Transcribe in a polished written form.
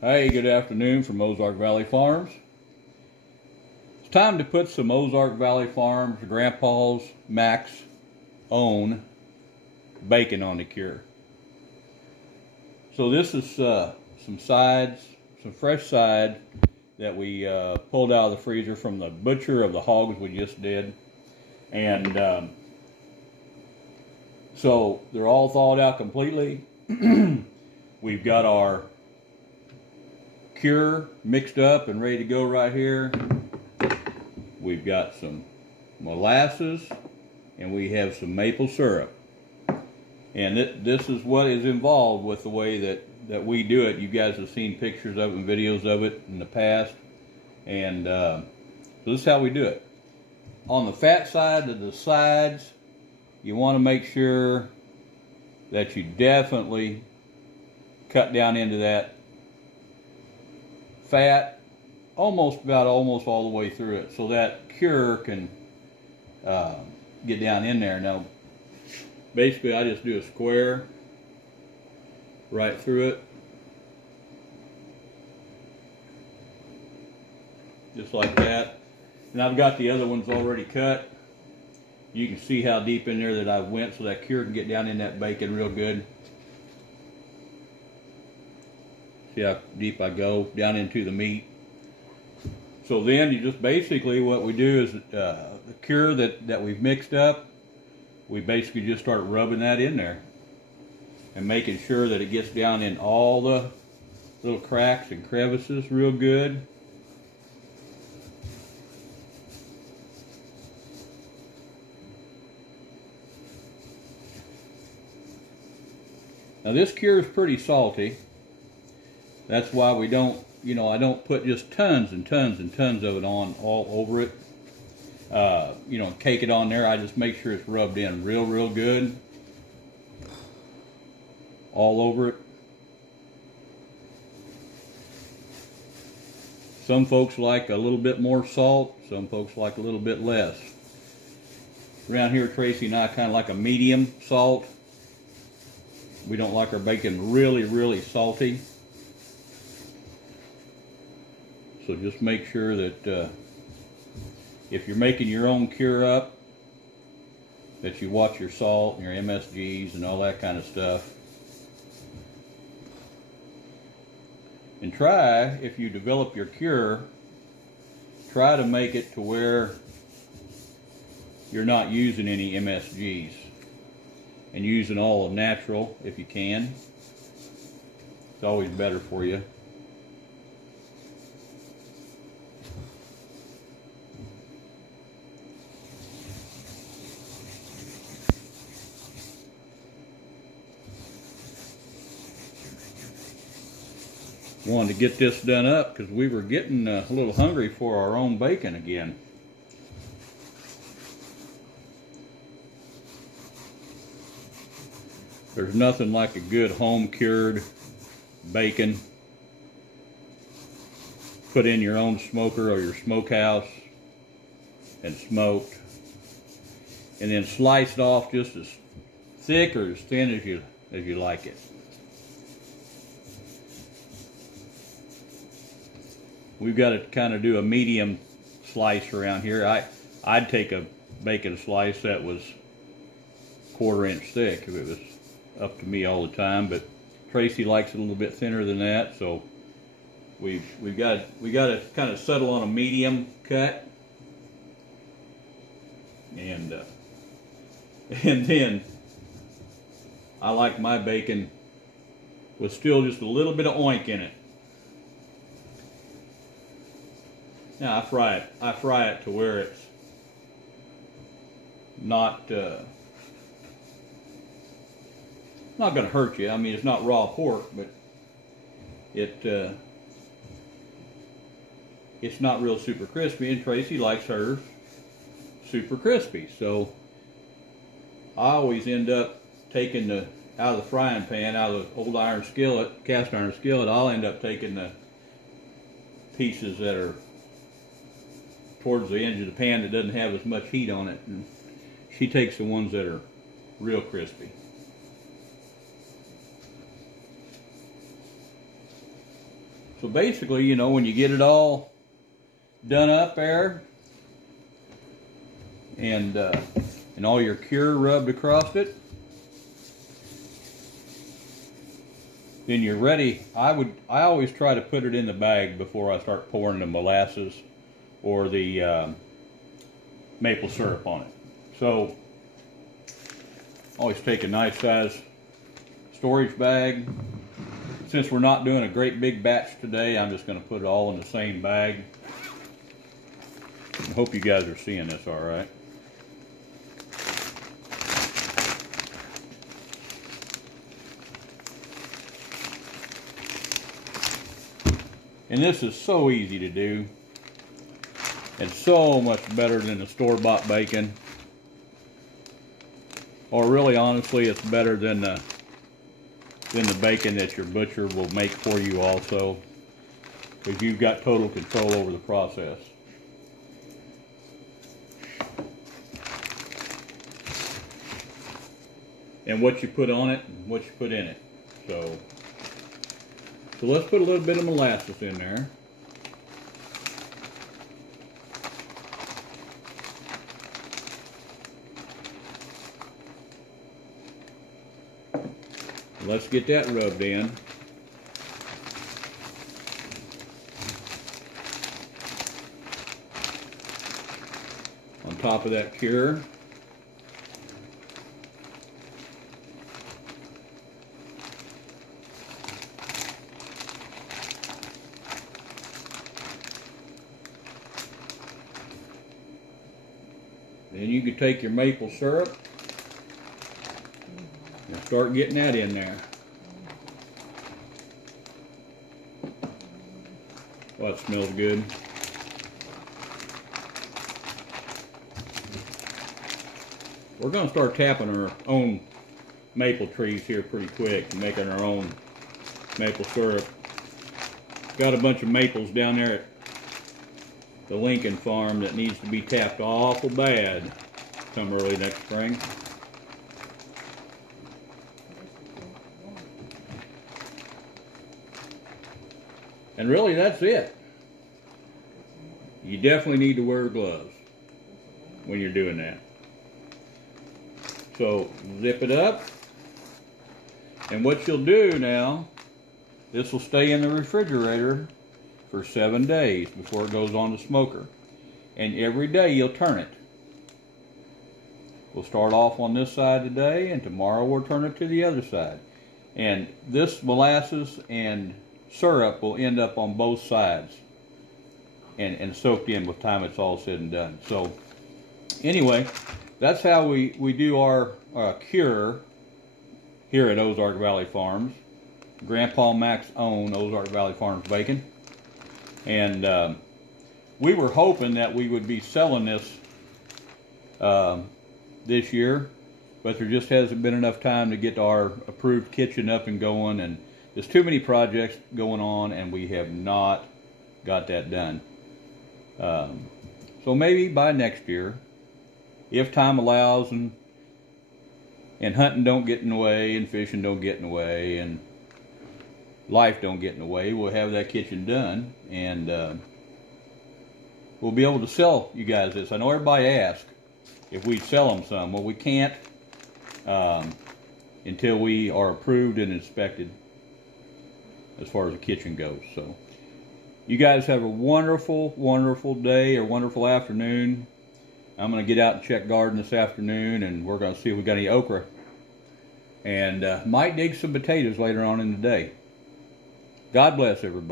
Hey, good afternoon from Ozark Valley Farms. It's time to put some Ozark Valley Farms, Grandpa's, Mac's own bacon on the cure. So this is some sides, some fresh side that we pulled out of the freezer from the butcher of the hogs we just did. And so they're all thawed out completely. We've got our cure mixed up and ready to go right here. We've got some molasses and we have some maple syrup. And this is what is involved with the way that we do it. You guys have seen pictures of it and videos of it in the past. And so this is how we do it. On the fat side of the sides, you want to make sure that you definitely cut down into that fat almost all the way through it, so that cure can get down in there. Now basically I just do a square right through it, just like that. And I've got the other ones already cut. You can see how deep in there that I went so that cure can get down in that bacon real good. See how deep I go down into the meat. So then you just basically, what we do is the cure that we've mixed up, we basically just start rubbing that in there and making sure that it gets down in all the little cracks and crevices real good. Now this cure is pretty salty. That's why we don't, I don't put just tons and tons and tons of it on all over it. Cake it on there. I just make sure it's rubbed in real good. All over it. Some folks like a little bit more salt. Some folks like a little bit less. Around here, Tracy and I kind of like a medium salt. We don't like our bacon really salty. So just make sure that if you're making your own cure up, that you watch your salt and your MSGs and all that kind of stuff. And try, if you develop your cure, try to make it to where you're not using any MSGs and using all natural if you can. It's always better for you. Wanted to get this done up because we were getting a little hungry for our own bacon again. There's nothing like a good home cured bacon put in your own smoker or your smokehouse and smoked, and then sliced off just as thick or as thin as you like it. We've got to kind of do a medium slice around here. I'd take a bacon slice that was 1/4 inch thick if it was up to me all the time, but Tracy likes it a little bit thinner than that, so we got to kind of settle on a medium cut, and then I like my bacon with still just a little bit of oink in it. Now I fry it to where it's not going to hurt you. I mean, it's not raw pork, but it's not real super crispy, and Tracy likes hers super crispy. So I always end up taking out of the frying pan, out of the old iron skillet, cast iron skillet, I'll end up taking the pieces that are towards the edge of the pan that doesn't have as much heat on it, and she takes the ones that are real crispy. So basically, you know, when you get it all done up there and all your cure rubbed across it, then you're ready. I always try to put it in the bag before I start pouring the molasses or the maple syrup on it. So always take a nice size storage bag. Since we're not doing a great big batch today, I'm just going to put it all in the same bag. I hope you guys are seeing this all right. And this is so easy to do. It's so much better than the store-bought bacon. Or really, honestly, it's better than the bacon that your butcher will make for you also, because you've got total control over the process. And what you put on it and what you put in it. So let's put a little bit of molasses in there. Let's get that rubbed in. On top of that cure. Then you can take your maple syrup and start getting that in there. Oh, that smells good. We're going to start tapping our own maple trees here pretty quick and making our own maple syrup. Got a bunch of maples down there at the Lincoln farm that needs to be tapped awful bad come early next spring. And really, that's it. You definitely need to wear gloves when you're doing that. So zip it up, and what you'll do now, this will stay in the refrigerator for 7 days before it goes on the smoker. And every day you'll turn it. We'll start off on this side today, and tomorrow we'll turn it to the other side. And this molasses and syrup will end up on both sides and soaked in by the time it's all said and done. So anyway, that's how we do our cure here at Ozark Valley Farms. Grandpa Mac's own Ozark Valley Farms bacon. And we were hoping that we would be selling this this year, but there just hasn't been enough time to get our approved kitchen up and going, and there's too many projects going on, and we have not got that done. So maybe by next year, if time allows, and hunting don't get in the way, and fishing don't get in the way, and life don't get in the way, we'll have that kitchen done, and we'll be able to sell you guys this. I know everybody asks if we'd sell them some. Well, we can't until we are approved and inspected as far as the kitchen goes. So you guys have a wonderful, wonderful day or wonderful afternoon. I'm going to get out and check garden this afternoon, and we're going to see if we got any okra. And might dig some potatoes later on in the day. God bless everybody.